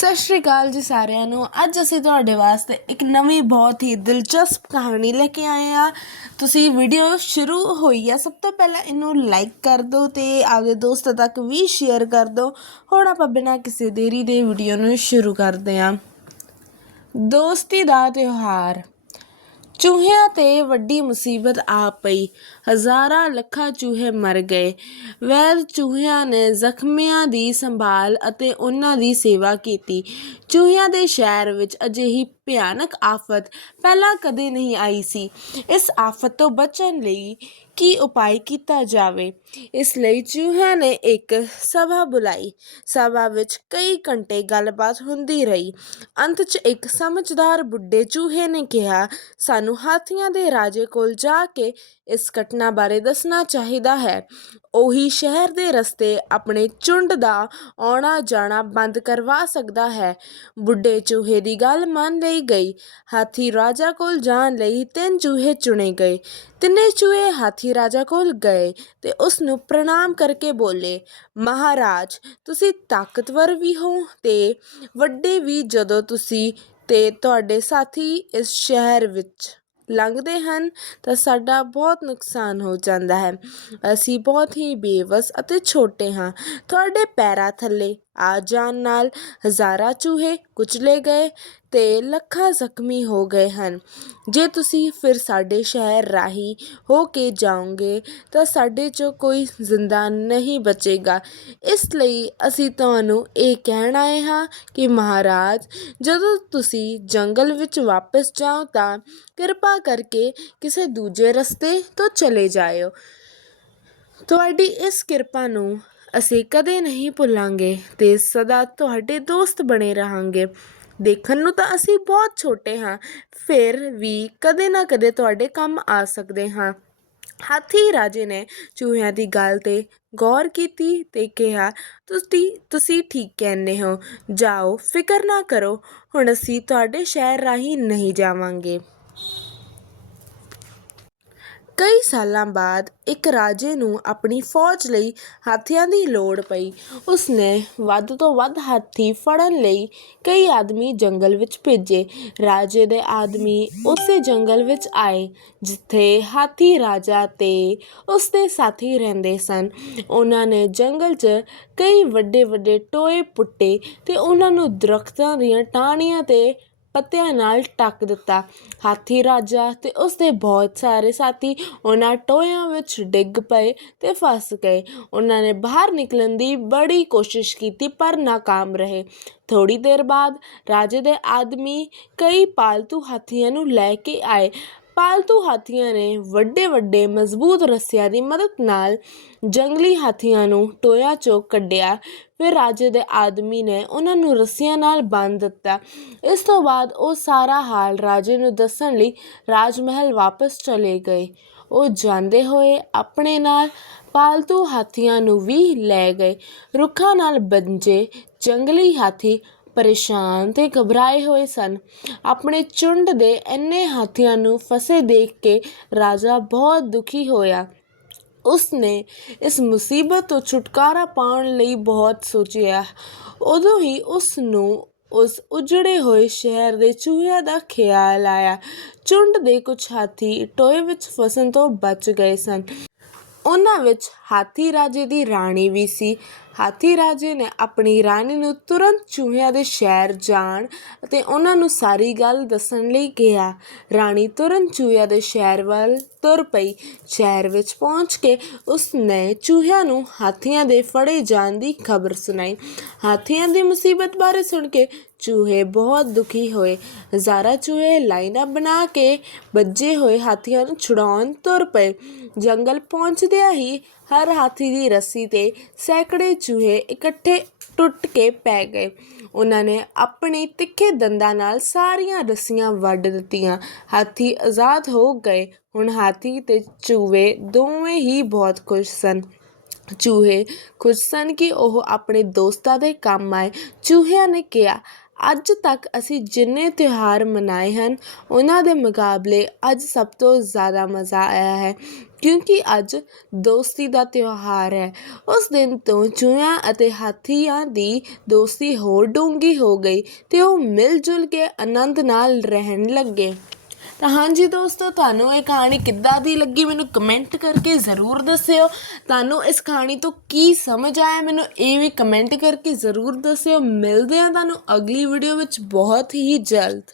ਸਤਿ ਸ਼੍ਰੀ ਅਕਾਲ ਜੀ ਸਾਰਿਆਂ ਨੂੰ। ਅੱਜ ਅਸੀਂ ਤੁਹਾਡੇ ਵਾਸਤੇ ਇੱਕ ਨਵੀਂ ਬਹੁਤ ਹੀ ਦਿਲਚਸਪ ਕਹਾਣੀ ਲੈ ਕੇ ਆਏ ਆ ਤੁਸੀਂ ਵੀਡੀਓ ਸ਼ੁਰੂ ਹੋਈ ਆ, ਸਭ ਤੋਂ ਪਹਿਲਾਂ ਇਹਨੂੰ ਲਾਈਕ ਕਰ ਦਿਓ ਤੇ ਆਪਦੇ ਦੋਸਤਾਂ ਤੱਕ ਵੀ ਸ਼ੇਅਰ ਕਰ ਦਿਓ। ਹੁਣ ਆਪਾਂ ਬਿਨਾਂ ਕਿਸੇ ਦੇਰੀ ਦੇ ਵੀਡੀਓ ਨੂੰ ਸ਼ੁਰੂ ਕਰਦੇ ਹਾਂ। ਦੋਸਤੀ ਦਾ ਤਿਉਹਾਰ। ਚੂਹਿਆਂ ਤੇ ਵੱਡੀ ਮੁਸੀਬਤ ਆ ਪਈ। ਹਜ਼ਾਰਾਂ ਲੱਖਾਂ ਚੂਹੇ ਮਰ ਗਏ। ਵੈਦ ਚੂਹਿਆਂ ਨੇ ਜ਼ਖਮੀਆਂ ਦੀ ਸੰਭਾਲ ਅਤੇ ਉਹਨਾਂ ਦੀ ਸੇਵਾ ਕੀਤੀ। ਚੂਹਿਆਂ ਦੇ ਸ਼ਹਿਰ ਵਿੱਚ ਅਜਿਹੀ ਭਿਆਨਕ ਆਫਤ ਪਹਿਲਾਂ ਕਦੇ ਨਹੀਂ ਆਈ ਸੀ। ਇਸ ਆਫਤ ਤੋਂ ਬਚਣ ਲਈ ਕੀ ਉਪਾਅ ਕੀਤਾ ਜਾਵੇ? ਇਸ ਲਈ ਚੂਹਿਆਂ ਨੇ ਇੱਕ ਸਭਾ ਬੁਲਾਈ। ਸਭਾ ਵਿੱਚ ਕਈ ਘੰਟੇ ਗੱਲਬਾਤ ਹੁੰਦੀ ਰਹੀ। ਅੰਤ 'ਚ ਇੱਕ ਸਮਝਦਾਰ ਬੁੱਢੇ ਚੂਹੇ ਨੇ ਕਿਹਾ, ਸਾਨੂੰ ਹਾਥੀਆਂ ਦੇ ਰਾਜੇ ਕੋਲ ਜਾ ਕੇ ਇਸ ਘਟਨਾ ਬਾਰੇ ਦੱਸਣਾ ਚਾਹੀਦਾ ਹੈ। ਉਹੀ ਸ਼ਹਿਰ ਦੇ ਰਸਤੇ ਆਪਣੇ ਚੁੰਡ ਦਾ ਆਉਣਾ ਜਾਣਾ ਬੰਦ ਕਰਵਾ ਸਕਦਾ ਹੈ। ਬੁੱਢੇ ਚੂਹੇ ਦੀ ਗੱਲ ਮੰਨ ਲਈ ਗਈ। ਹਾਥੀ ਰਾਜਾ ਕੋਲ ਜਾਣ ਲਈ ਤਿੰਨ ਚੂਹੇ ਚੁਣੇ ਗਏ। ਤਿੰਨੇ ਚੂਹੇ ਹਾਥੀ ਰਾਜਾ ਕੋਲ ਗਏ ਤੇ ਉਸ ਨੂੰ ਪ੍ਰਣਾਮ ਕਰਕੇ ਬੋਲੇ, ਮਹਾਰਾਜ, ਤੁਸੀਂ ਤਾਕਤਵਰ ਵੀ ਹੋ ਤੇ ਵੱਡੇ ਵੀ ਜਦੋਂ ਤੁਸੀਂ ਤੇ ਤੁਹਾਡੇ ਸਾਥੀ ਇਸ ਸ਼ਹਿਰ ਵਿੱਚ ਲੰਘਦੇ ਹਨ ਤਾਂ ਸਾਡਾ ਬਹੁਤ ਨੁਕਸਾਨ ਹੋ ਜਾਂਦਾ ਹੈ। ਅਸੀਂ ਬਹੁਤ ਹੀ ਬੇਵਸ ਅਤੇ ਛੋਟੇ ਹਾਂ। ਤੁਹਾਡੇ ਪੈਰਾਂ ਥੱਲੇ ਆ ਜਾਣ ਨਾਲ ਹਜ਼ਾਰਾਂ ਚੂਹੇ ਕੁਚਲੇ ਗਏ ਤੇ ਲੱਖਾਂ ਜ਼ਖਮੀ ਹੋ ਗਏ ਹਨ। ਜੇ ਤੁਸੀਂ ਫਿਰ ਸਾਡੇ ਸ਼ਹਿਰ ਰਾਹੀਂ ਹੋ ਕੇ ਜਾਓਗੇ, ਤਾਂ ਸਾਡੇ 'ਚੋਂ ਕੋਈ ਜ਼ਿੰਦਾ ਨਹੀਂ ਬਚੇਗਾ। ਇਸ ਲਈ ਅਸੀਂ ਤੁਹਾਨੂੰ ਇਹ ਕਹਿਣ ਆਏ ਹਾਂ ਕਿ ਮਹਾਰਾਜ, ਜਦੋਂ ਤੁਸੀਂ ਜੰਗਲ ਵਿੱਚ ਵਾਪਸ ਜਾਓ ਤਾਂ ਕਿਰਪਾ ਕਰਕੇ ਕਿਸੇ ਦੂਜੇ ਰਸਤੇ ਤੋਂ ਚਲੇ ਜਾਇਓ। ਤੁਹਾਡੀ ਇਸ ਕਿਰਪਾ ਨੂੰ ਅਸੀਂ ਕਦੇ ਨਹੀਂ ਭੁੱਲਾਂਗੇ ਤੇ ਸਦਾ ਤੁਹਾਡੇ ਦੋਸਤ ਬਣੇ ਰਹਾਂਗੇ। ਦੇਖਣ ਨੂੰ ਤਾਂ ਅਸੀਂ ਬਹੁਤ ਛੋਟੇ ਹਾਂ, ਫਿਰ ਵੀ ਕਦੇ ਨਾ ਕਦੇ ਤੁਹਾਡੇ ਕੰਮ ਆ ਸਕਦੇ ਹਾਂ। ਹਾਥੀ ਰਾਜੇ ਨੇ ਚੂਹਿਆਂ ਦੀ ਗੱਲ ਤੇ ਗੌਰ ਕੀਤੀ ਤੇ ਕਿਹਾ, ਤੁਸੀਂ ਤੁਸੀਂ ਠੀਕ ਕਹਿੰਦੇ ਹੋ, ਜਾਓ, ਫਿਕਰ ਨਾ ਕਰੋ, ਹੁਣ ਅਸੀਂ ਤੁਹਾਡੇ ਸ਼ਹਿਰ ਰਾਹੀਂ ਨਹੀਂ ਜਾਵਾਂਗੇ। ਕਈ ਸਾਲਾਂ ਬਾਅਦ ਇੱਕ ਰਾਜੇ ਨੂੰ ਆਪਣੀ ਫੌਜ ਲਈ ਹਾਥੀਆਂ ਦੀ ਲੋੜ ਪਈ। ਉਸਨੇ ਵੱਧ ਤੋਂ ਵੱਧ ਹਾਥੀ ਫੜਨ ਲਈ ਕਈ ਆਦਮੀ ਜੰਗਲ ਵਿੱਚ ਭੇਜੇ। ਰਾਜੇ ਦੇ ਆਦਮੀ ਉਸੇ ਜੰਗਲ ਵਿੱਚ ਆਏ, ਜਿੱਥੇ ਹਾਥੀ ਰਾਜਾ ਤੇ ਉਸਦੇ ਸਾਥੀ ਰਹਿੰਦੇ ਸਨ। ਉਹਨਾਂ ਨੇ ਜੰਗਲ 'ਚ ਕਈ ਵੱਡੇ ਵੱਡੇ ਟੋਏ ਪੁੱਟੇ ਤੇ ਉਹਨਾਂ ਨੂੰ ਦਰਖਤਾਂ ਦੀਆਂ ਟਾਹਣੀਆਂ ਤੇ ਪੱਤਿਆਂ ਨਾਲ ਢੱਕ ਦਿੱਤਾ। ਹਾਥੀ ਰਾਜਾ ਤੇ ਉਸਦੇ ਬਹੁਤ ਸਾਰੇ ਸਾਥੀ ਉਹਨਾਂ ਟੋਇਆਂ ਵਿੱਚ ਡਿੱਗ ਪਏ ਤੇ ਫਸ ਗਏ। ਉਹਨਾਂ ਨੇ ਬਾਹਰ ਨਿਕਲਣ ਦੀ ਬੜੀ ਕੋਸ਼ਿਸ਼ ਕੀਤੀ, ਪਰ ਨਾਕਾਮ ਰਹੇ। ਥੋੜੀ ਦੇਰ ਬਾਅਦ ਰਾਜੇ ਦੇ ਆਦਮੀ ਕਈ ਪਾਲਤੂ ਹਾਥੀਆਂ ਨੂੰ ਲੈ ਕੇ ਆਏ। ਪਾਲਤੂ ਹਾਥੀਆਂ ਨੇ ਵੱਡੇ ਵੱਡੇ ਮਜ਼ਬੂਤ ਰੱਸਿਆਂ ਦੀ ਮਦਦ ਨਾਲ ਜੰਗਲੀ ਹਾਥੀਆਂ ਨੂੰ ਟੋਇਆ ਚੋਂ ਕੱਢਿਆ। ਫਿਰ ਰਾਜੇ ਦੇ ਆਦਮੀ ਨੇ ਉਹਨਾਂ ਨੂੰ ਰੱਸਿਆਂ ਨਾਲ ਬੰਨ੍ਹ ਦਿੱਤਾ। ਇਸ ਤੋਂ ਬਾਅਦ ਉਹ ਸਾਰਾ ਹਾਲ ਰਾਜੇ ਨੂੰ ਦੱਸਣ ਲਈ ਰਾਜ ਮਹਿਲ ਵਾਪਸ ਚਲੇ ਗਏ। ਉਹ ਜਾਂਦੇ ਹੋਏ ਆਪਣੇ ਨਾਲ ਪਾਲਤੂ ਹਾਥੀਆਂ ਨੂੰ ਵੀ ਲੈ ਗਏ। ਰੁੱਖਾਂ ਨਾਲ ਬੰਜੇ ਜੰਗਲੀ ਹਾਥੀ ਪਰੇਸ਼ਾਨ ਤੇ ਘਬਰਾਏ ਹੋਏ ਸਨ। ਆਪਣੇ ਝੁੰਡ ਦੇ ਇੰਨੇ ਹਾਥੀਆਂ ਨੂੰ ਫਸੇ ਦੇਖ ਕੇ ਰਾਜਾ ਬਹੁਤ ਦੁਖੀ ਹੋਇਆ। ਉਸਨੇ ਇਸ ਮੁਸੀਬਤ ਤੋਂ ਛੁਟਕਾਰਾ ਪਾਉਣ ਲਈ ਬਹੁਤ ਸੋਚਿਆ। ਉਦੋਂ ਹੀ ਉਸ ਨੂੰ ਉਸ ਉਜੜੇ ਹੋਏ ਸ਼ਹਿਰ ਦੇ ਚੂਹਿਆਂ ਦਾ ਖਿਆਲ ਆਇਆ। ਝੁੰਡ ਦੇ ਕੁਝ ਹਾਥੀ ਟੋਏ ਵਿੱਚ ਫਸਣ ਤੋਂ ਬਚ ਗਏ ਸਨ। ਉਹਨਾਂ ਵਿੱਚ ਹਾਥੀ ਰਾਜੇ ਦੀ ਰਾਣੀ ਵੀ ਸੀ। ਹਾਥੀ ਰਾਜੇ ਨੇ ਆਪਣੀ ਰਾਣੀ ਨੂੰ ਤੁਰੰਤ ਚੂਹਿਆਂ ਦੇ ਸ਼ਹਿਰ ਜਾਣ ਅਤੇ ਉਹਨਾਂ ਨੂੰ ਸਾਰੀ ਗੱਲ ਦੱਸਣ ਲਈ ਕਿਹਾ। ਰਾਣੀ ਤੁਰੰਤ ਚੂਹਿਆਂ ਦੇ ਸ਼ਹਿਰ ਵੱਲ ਤੁਰ ਪਈ। ਸ਼ਹਿਰ ਵਿੱਚ ਪਹੁੰਚ ਕੇ ਉਸ ਨੇ ਚੂਹਿਆਂ ਨੂੰ ਹਾਥੀਆਂ ਦੇ ਫੜੇ ਜਾਣ ਦੀ ਖਬਰ ਸੁਣਾਈ। ਹਾਥੀਆਂ ਦੀ ਮੁਸੀਬਤ ਬਾਰੇ ਸੁਣ ਕੇ ਚੂਹੇ ਬਹੁਤ ਦੁਖੀ ਹੋਏ। ਹਜ਼ਾਰਾਂ ਚੂਹੇ ਲਾਈਨਾਂ ਬਣਾ ਕੇ ਵੱਜੇ ਹੋਏ ਹਾਥੀਆਂ ਨੂੰ ਛੁਡਾਉਣ ਤੁਰ ਪਏ। ਜੰਗਲ ਪਹੁੰਚਦਿਆਂ ਹੀ ਹਰ ਹਾਥੀ ਦੀ ਰੱਸੀ ਤੇ ਸੈਂਕੜੇ ਚੂਹੇ ਇਕੱਠੇ ਟੁੱਟ ਕੇ ਪੈ ਗਏ। ਉਹਨਾਂ ਨੇ ਆਪਣੇ ਤਿੱਖੇ ਦੰਦਾਂ ਨਾਲ ਸਾਰੀਆਂ ਰੱਸੀਆਂ ਵੱਢ ਦਿੱਤੀਆਂ। ਹਾਥੀ ਆਜ਼ਾਦ ਹੋ ਗਏ। ਹੁਣ ਹਾਥੀ ਤੇ ਚੂਹੇ ਦੋਵੇਂ ਹੀ ਬਹੁਤ ਖੁਸ਼ ਸਨ। ਚੂਹੇ ਖੁਸ਼ ਸਨ ਕਿ ਉਹ ਆਪਣੇ ਦੋਸਤਾਂ ਦੇ ਕੰਮ ਆਏ। ਚੂਹਿਆਂ ਨੇ ਕਿਹਾ ਅੱਜ ਤੱਕ ਅਸੀਂ ਜਿੰਨੇ ਤਿਉਹਾਰ ਮਨਾਏ ਹਨ, ਉਹਨਾਂ ਦੇ ਮੁਕਾਬਲੇ ਅੱਜ ਸਭ ਤੋਂ ਜ਼ਿਆਦਾ ਮਜ਼ਾ ਆਇਆ ਹੈ, ਕਿਉਂਕਿ ਅੱਜ ਦੋਸਤੀ ਦਾ ਤਿਉਹਾਰ ਹੈ। ਉਸ ਦਿਨ ਤੋਂ ਚੂਹਿਆਂ ਅਤੇ ਹਾਥੀਆਂ ਦੀ ਦੋਸਤੀ ਹੋਰ ਡੂੰਘੀ ਹੋ ਗਈ ਤੇ ਉਹ ਮਿਲ ਜੁਲ ਕੇ ਆਨੰਦ ਨਾਲ ਰਹਿਣ ਲੱਗੇ। ਤਾਂ ਹਾਂਜੀ ਦੋਸਤੋ, ਤੁਹਾਨੂੰ ਇਹ ਕਹਾਣੀ ਕਿੱਦਾਂ ਦੀ ਲੱਗੀ ਮੈਨੂੰ ਕਮੈਂਟ ਕਰਕੇ ਜ਼ਰੂਰ ਦੱਸਿਓ। ਤੁਹਾਨੂੰ ਇਸ ਕਹਾਣੀ ਤੋਂ ਕੀ ਸਮਝ ਆਇਆ ਮੈਨੂੰ ਇਹ ਵੀ ਕਮੈਂਟ ਕਰਕੇ ਜ਼ਰੂਰ ਦੱਸਿਓ। ਮਿਲਦੇ ਹਾਂ ਤੁਹਾਨੂੰ ਅਗਲੀ ਵੀਡੀਓ ਵਿੱਚ ਬਹੁਤ ਹੀ ਜਲਦ।